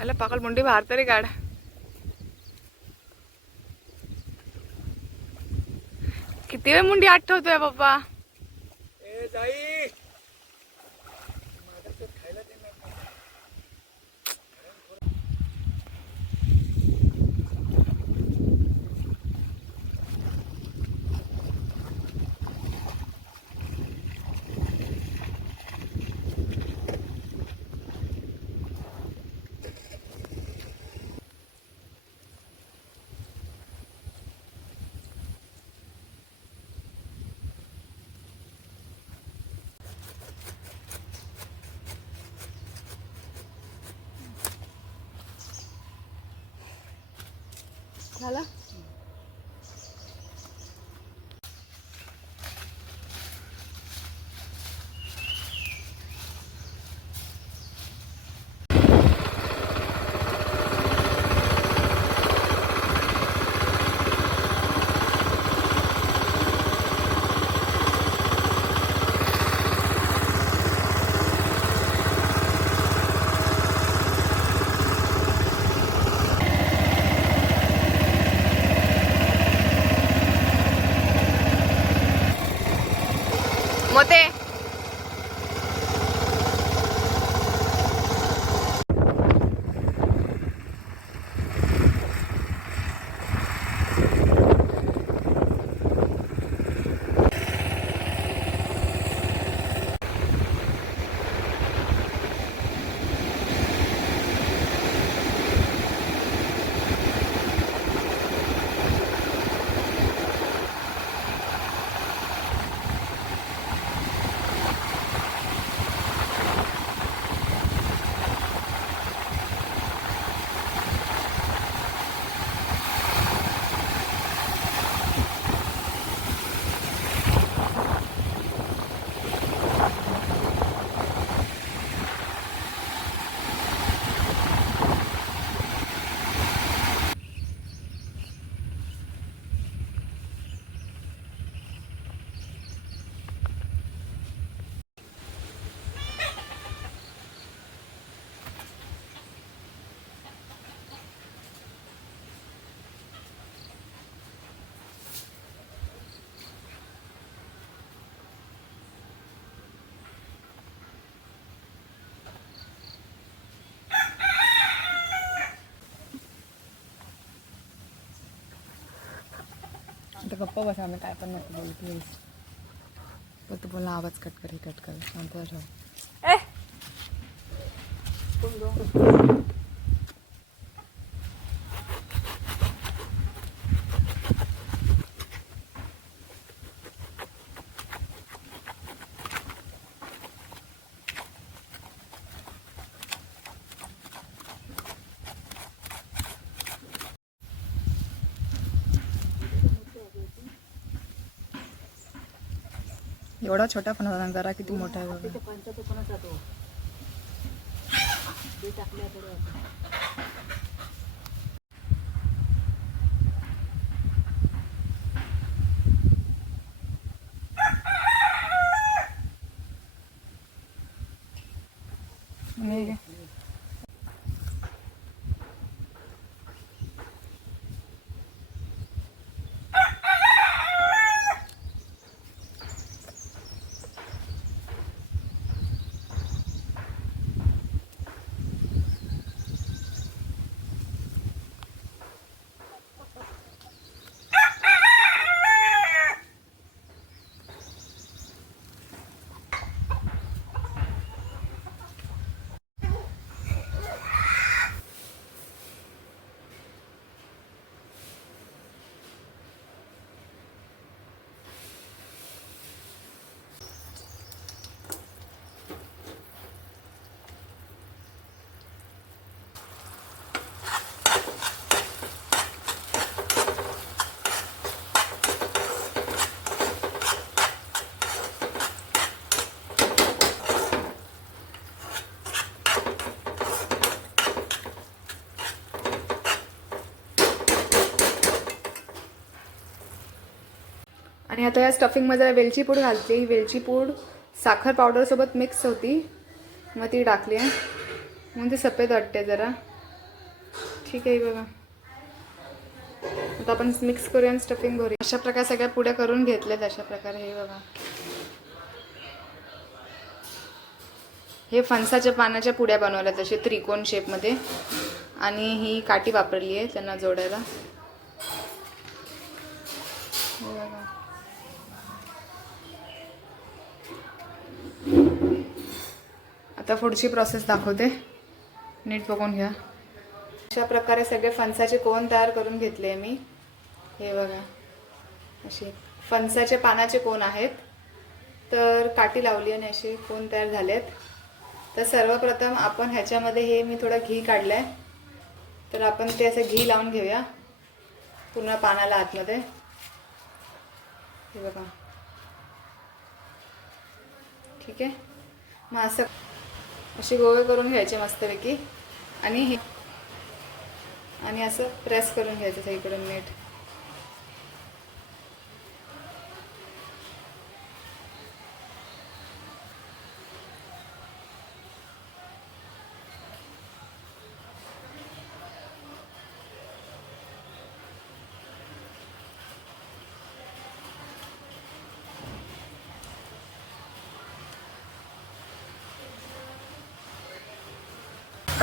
आला पाकल मुंडी बाहेर तरी काढ. किती वेळ मुंडी आठवतोय पप्पा 好了。आता गप्पा बसा आम्ही काय पण नको बोलू प्लीज फक्त बोला आवाज कट कर कट कर. शांत राहा. एवढा छोटा पण होता जरा किती मोठा आहे बघा आणि हे घे. आणि आता या स्टफिंगमध्ये वेलची पूड घालते. ही वेलची पूड साखर पावडरसोबत मिक्स होती. मग ती टाकली आहे. मग ती सफेद वाटते जरा. ठीक आहे बघा. आता आपण मिक्स करूया आणि स्टफिंग भरूया. अशा प्रकारे सगळ्या पुड्या करून घेतल्यात अशा प्रकारे. हे बघा. हे फणसाच्या पानाच्या पुड्या बनवल्या जसे त्रिकोण शेपमध्ये आणि ही काठी वापरली आहे त्यांना जोडायला हे बघा. आता पुढची प्रोसेस दाखवते. नीट बघून घ्या. अशा प्रकारे सगळे फणसाचे कोण तयार करून घेतले मी? हे बघा. असे फणसाचे पानाचे कोण आहेत? तर काठी लावली आणि असे कोण तयार झालेत. तर सर्वप्रथम आपण ह्याच्यामध्ये हे मी थोडं घी काढलं आहे तर आपण ते असं घी लावून घेऊया. पूर्ण पानाला आतमध्ये. हे बघा. ठीक आहे? मग असं असे गोळे करून घ्यायचे मस्तपैकी. आणि हे आणि असं प्रेस करून घ्यायचं इकडून नीट.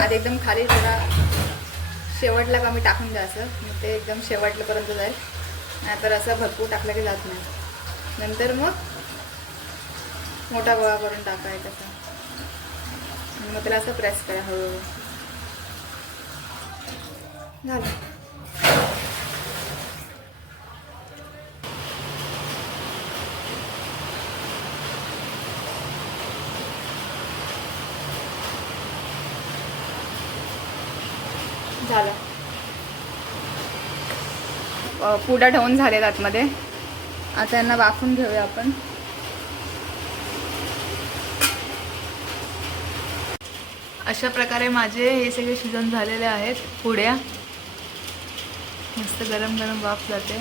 आधी एकदम खाली जरा शेवटला कमी टाकून द्या असं. मग ते एकदम शेवटलापर्यंत जाईल. नाहीतर असं भरपूर टाकलं की जात नाही. नंतर मग मोठा गोळा करून टाकायचा तसा आणि मग त्याला असं प्रेस करा. हळूहळू झालं. झालं. पुडा ठेवून झालेत आतमध्ये. आता यांना वाफून घेऊया आपण. अशा प्रकारे माझे हे सगळे शिजन झालेले आहेत पुड्या. मस्त गरम गरम वाफ जाते.